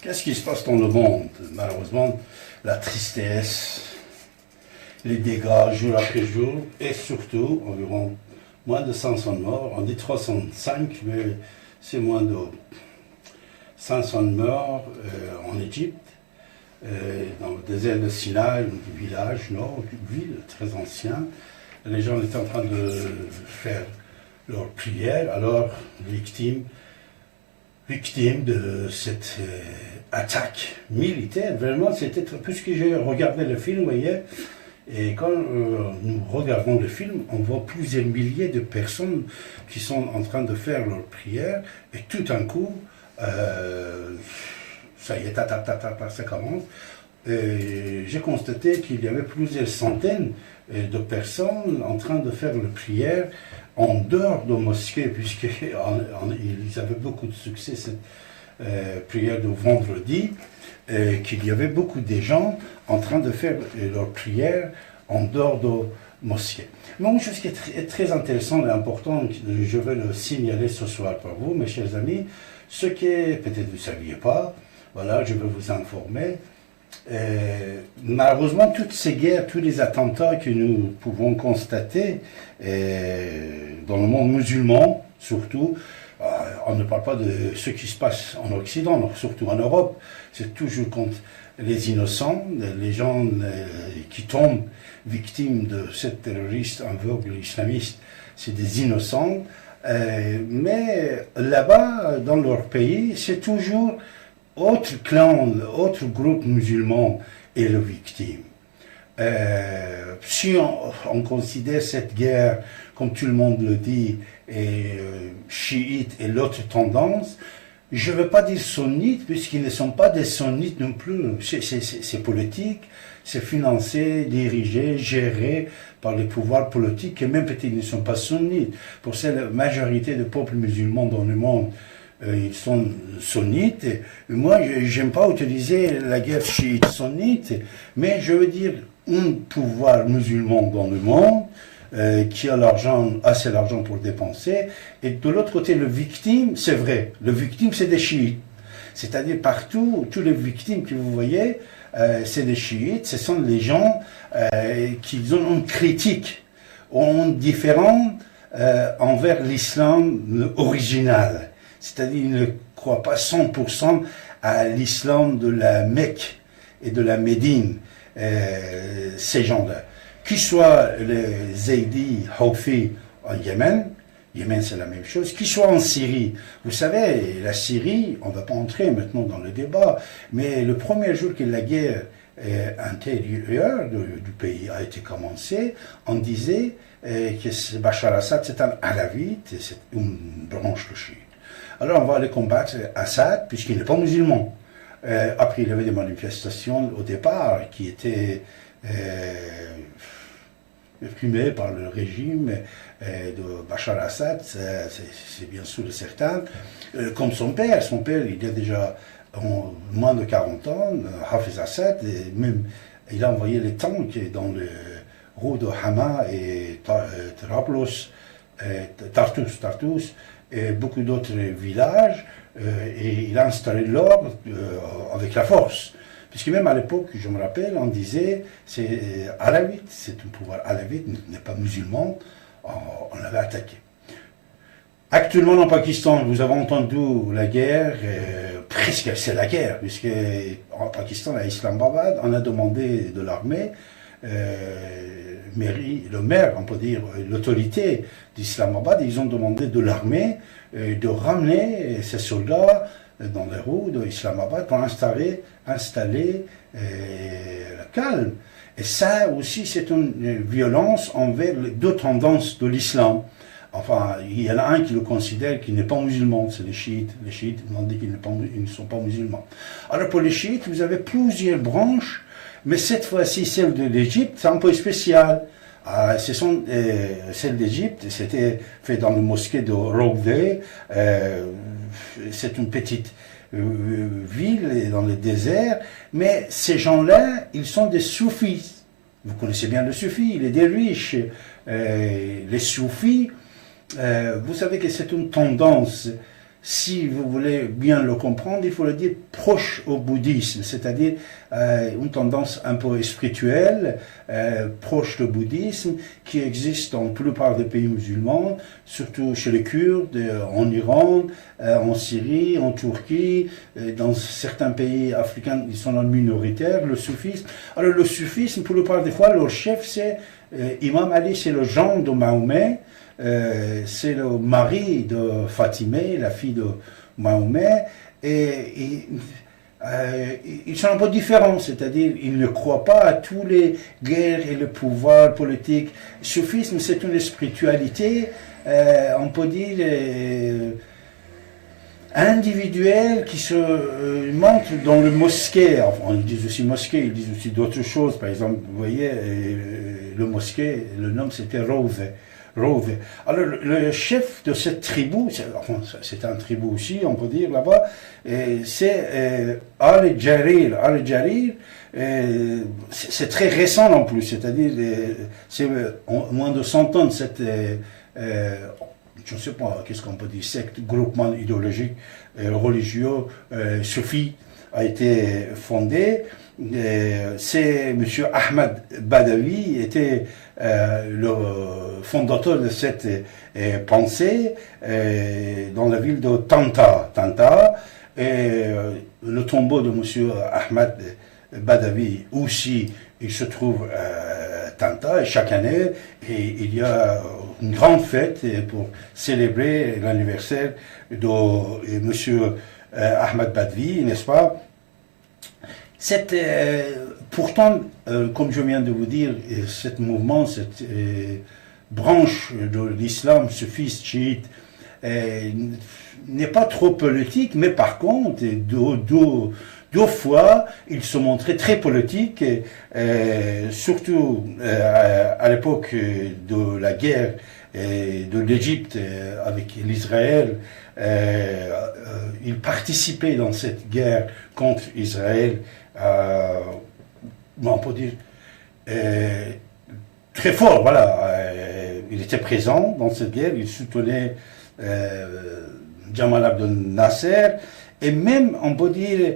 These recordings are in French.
Qu'est-ce qui se passe dans le monde? Malheureusement, la tristesse, les dégâts jour après jour, et surtout, environ moins de 500 morts. On dit 305, mais c'est moins de 500 morts en Égypte, dans le désert de Sinaï, un village nord, une ville très ancien. Les gens étaient en train de faire leur prière, alors victime de cette attaque militaire. Vraiment, c'était, puisque j'ai regardé le film, vous voyez, et quand nous regardons le film, on voit plusieurs milliers de personnes qui sont en train de faire leur prière, et tout d'un coup, ça y est, ça commence. J'ai constaté qu'il y avait plusieurs centaines de personnes en train de faire la prière en dehors de mosquées, puisqu'ils avaient beaucoup de succès cette prière de vendredi, qu'il y avait beaucoup de gens en train de faire leur prière en dehors de mosquées. Mais une chose qui est très intéressante et importante, je veux le signaler ce soir pour vous, mes chers amis, ce que peut-être vous ne saviez pas, voilà, je veux vous informer. Malheureusement, toutes ces guerres, tous les attentats que nous pouvons constater dans le monde musulman, surtout, on ne parle pas de ce qui se passe en Occident, surtout en Europe, c'est toujours contre les innocents, les gens qui tombent victimes de cette terroriste aveugle islamiste, c'est des innocents, mais là-bas, dans leur pays, c'est toujours autre clan, autre groupe musulman est le victime. Si on considère cette guerre, comme tout le monde le dit, chiite et l'autre tendance, je ne veux pas dire sunnites, puisqu'ils ne sont pas des sunnites non plus. C'est politique, c'est financé, dirigé, géré par les pouvoirs politiques, et même peut-être ils ne sont pas sunnites. Pour cette majorité de peuples musulmans dans le monde, ils sont sunnites. Et moi, je n'aime pas utiliser la guerre chiite-sunnite, mais je veux dire un pouvoir musulman dans le monde qui a l'argent, assez d'argent pour dépenser, et de l'autre côté, le victime, c'est vrai, le victime, c'est des chiites. C'est-à-dire partout, tous les victimes que vous voyez, c'est des chiites, ce sont les gens qui ont une critique, ont différent envers l'islam original. C'est-à-dire qu'ils ne croient pas 100% à l'islam de la Mecque et de la Médine, ces gens-là. Qu'ils soient les Zaydis, Houthi en Yémen, Yémen c'est la même chose, qu'ils soient en Syrie. Vous savez, la Syrie, on ne va pas entrer maintenant dans le débat, mais le premier jour que la guerre intérieure du pays a été commencée, on disait que Bachar Assad c'est un alavite, c'est une branche de chiite. Alors on va aller combattre Assad, puisqu'il n'est pas musulman. Après, il y avait des manifestations au départ qui étaient fumées par le régime de Bachar Assad, c'est bien sûr certain. Comme son père, il a déjà moins de 40 ans, Hafez Assad, et même il a envoyé les tanks dans les rues de Hama et Tarablos, Tartus, et beaucoup d'autres villages, et il a installé l'ordre avec la force. Puisque même à l'époque, je me rappelle, on disait, c'est alavite, c'est un pouvoir alavite, n'est pas musulman, on l'avait attaqué. Actuellement, en Pakistan, vous avez entendu la guerre, presque c'est la guerre, puisque en Pakistan, à Islamabad, on a demandé de l'armée, le maire, on peut dire, l'autorité d'Islamabad, ils ont demandé de l'armée de ramener ces soldats dans les rues d'Islamabad pour installer le calme. Et ça aussi, c'est une violence envers les deux tendances de l'islam. Enfin, il y en a un qui le considère qu'il n'est pas musulman, c'est les chiites. Les chiites ont dit qu'ils ne sont pas musulmans. Alors pour les chiites, vous avez plusieurs branches, mais cette fois-ci, celle de l'Égypte, c'est un peu spécial. Celle d'Égypte, c'était fait dans la mosquée de Rawdeh. C'est une petite ville dans le désert, mais ces gens-là, ils sont des soufis. Vous connaissez bien le soufi, les derviches. Les soufis, vous savez que c'est une tendance si vous voulez bien le comprendre, il faut le dire proche au bouddhisme, c'est-à-dire une tendance un peu spirituelle, proche du bouddhisme, qui existe dans la plupart des pays musulmans, surtout chez les Kurdes, en Iran, en Syrie, en Turquie, dans certains pays africains, ils sont minoritaires, le soufisme. Alors le soufisme, pour la plupart des fois, leur chef, c'est Imam Ali, c'est le gendre de Mahomet. C'est le mari de Fatimé, la fille de Mahomet, et ils sont un peu différents, c'est-à-dire ils ne croient pas à tous les guerres et le pouvoir politique. Le soufisme, c'est une spiritualité, on peut dire, individuelle qui se montre dans le mosquée. Enfin, ils disent aussi mosquée, ils disent aussi d'autres choses. Par exemple, vous voyez, le mosquée, le nom c'était Rose. Alors, le chef de cette tribu, c'est un tribu aussi, on peut dire là-bas, c'est Al-Jarir. Al-Jarir, c'est très récent en plus, c'est-à-dire, c'est moins de 100 ans, cette, je ne sais pas, qu'est-ce qu'on peut dire, secte, groupement idéologique, religieux, soufi, a été fondé. C'est M. Ahmad Badawi, était le fondateur de cette pensée dans la ville de Tanta. Le tombeau de M. Ahmad Badawi aussi, il se trouve à Tanta, et chaque année, il y a une grande fête pour célébrer l'anniversaire de M. Ahmad Badawi, n'est-ce pas? Pourtant, comme je viens de vous dire, ce mouvement, cette branche de l'islam soufiste, chiite, n'est pas trop politique, mais par contre, deux fois, il se montrait très politique, surtout à l'époque de la guerre de l'Égypte avec l'Israël. Il participait dans cette guerre contre Israël. On peut dire très fort, voilà. Il était présent dans cette guerre, il soutenait Jamal Abdel Nasser, et même, on peut dire,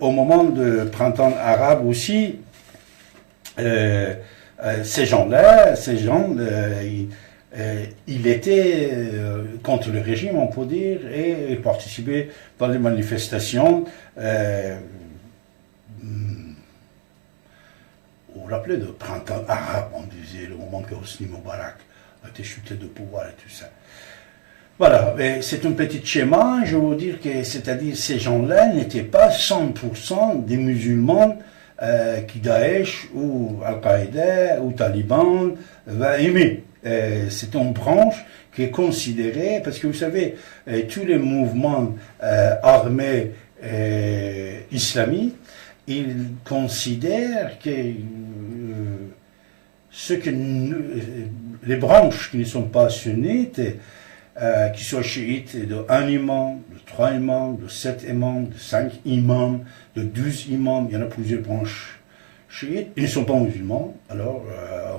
au moment du printemps arabe aussi, ces gens, il était contre le régime, on peut dire, et il participait dans les manifestations. Vous vous rappelez de printemps arabe, on disait, le moment que Hosni Moubarak a été chuté de pouvoir et tout ça. Voilà, c'est un petit schéma, je veux vous dire que, c'est-à-dire, ces gens-là n'étaient pas 100% des musulmans qui Daesh ou Al-Qaïda ou Taliban va aimer. C'est une branche qui est considérée, parce que vous savez, tous les mouvements armés islamiques, ils considèrent que les branches qui ne sont pas sunnites, qui soient chiites, de 1 imam, de 3 imams, de 7 imams, de 5 imams, de 12 imams, il y en a plusieurs branches chiites, ils ne sont pas musulmans, alors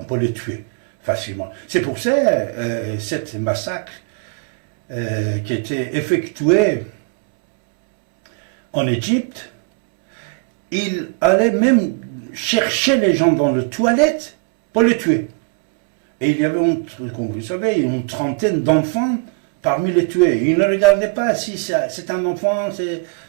on peut les tuer facilement. C'est pour ça cette massacre qui a été effectué en Égypte, il allait même chercher les gens dans les toilettes pour les tuer. Et il y avait, comme vous savez, une trentaine d'enfants parmi les tués. Il ne regardait pas si c'est un enfant,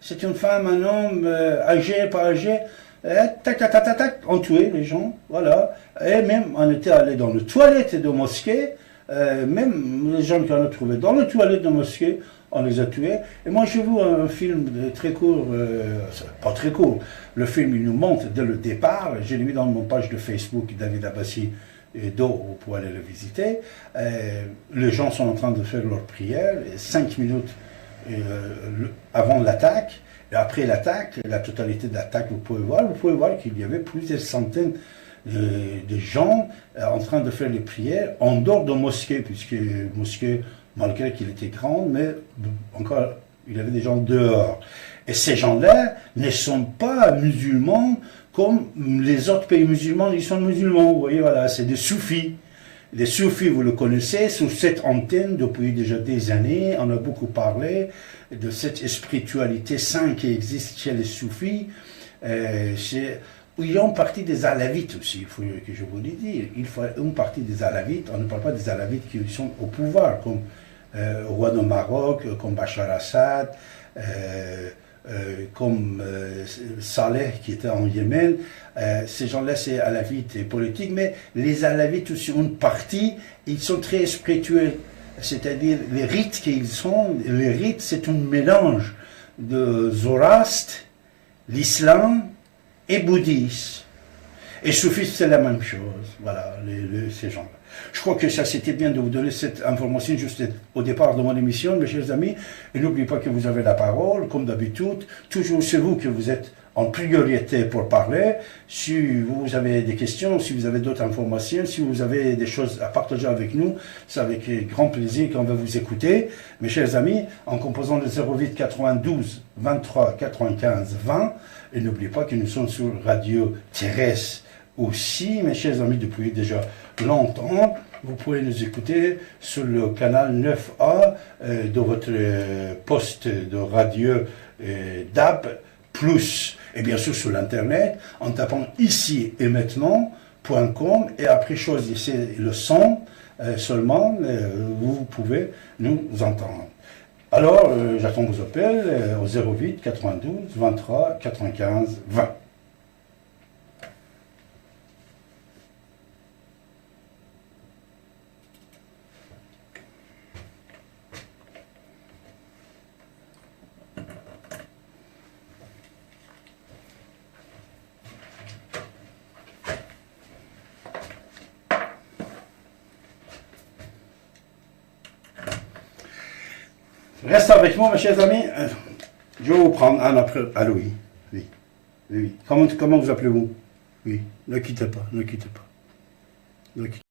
c'est une femme, un homme, âgé, pas âgé. Tac, tac, tac, tac, tac, on tuait les gens, voilà. Et même, on était allé dans les toilettes de mosquées, même les gens qu'on a trouvés dans les toilettes de mosquées, on les a tués. Et moi, j'ai vu un film très court, pas très court, le film, il nous montre dès le départ, je l'ai mis dans mon page de Facebook, David Abbassi, vous pouvez aller le visiter. Les gens sont en train de faire leur prière, 5 minutes avant l'attaque, et après l'attaque, la totalité de l'attaque, vous pouvez voir qu'il y avait plusieurs centaines de gens en train de faire les prières en dehors de mosquée, puisque mosquée, malgré qu'il était grand, mais encore, il y avait des gens dehors. Et ces gens-là ne sont pas musulmans comme les autres pays musulmans, ils sont musulmans, vous voyez, voilà, c'est des soufis. Les soufis, vous le connaissez, sur cette antenne depuis déjà des années, on a beaucoup parlé de cette spiritualité sainte qui existe chez les soufis. Il y a une partie des alavites aussi, il faut que je vous le dise. Il faut une partie des alavites, on ne parle pas des alavites qui sont au pouvoir, comme au roi de Maroc, comme Bachar Assad, comme Saleh qui était en Yémen. Ces gens-là, c'est alavites et politiques, mais les alavites aussi, une partie, ils sont très spirituels. C'est-à-dire les rites qu'ils sont, les rites, c'est un mélange de Zoroastre, l'islam et bouddhisme. Et soufisme, c'est la même chose. Voilà, ces gens-là. Je crois que ça, c'était bien de vous donner cette information juste au départ de mon émission, mes chers amis. Et n'oubliez pas que vous avez la parole, comme d'habitude. Toujours, c'est vous que vous êtes en priorité pour parler. Si vous avez des questions, si vous avez d'autres informations, si vous avez des choses à partager avec nous, c'est avec grand plaisir qu'on va vous écouter. Mes chers amis, en composant le 08 92 23 95 20, et n'oubliez pas que nous sommes sur Radio Terrestre aussi, mes chers amis, depuis déjà longtemps. Vous pouvez nous écouter sur le canal 9A de votre poste de radio DAB+, et bien sûr sur l'internet, en tapant ici et maintenant.com, et après choisissez le son seulement, vous pouvez nous entendre. Alors, j'attends vos appels au 08 92 23 95 20. Reste avec moi, mes chers amis. Je vais vous prendre un après. Allô, oui. Oui. Oui. Comment vous appelez-vous? Oui. Ne quittez pas. Ne quittez pas. Ne quittez pas.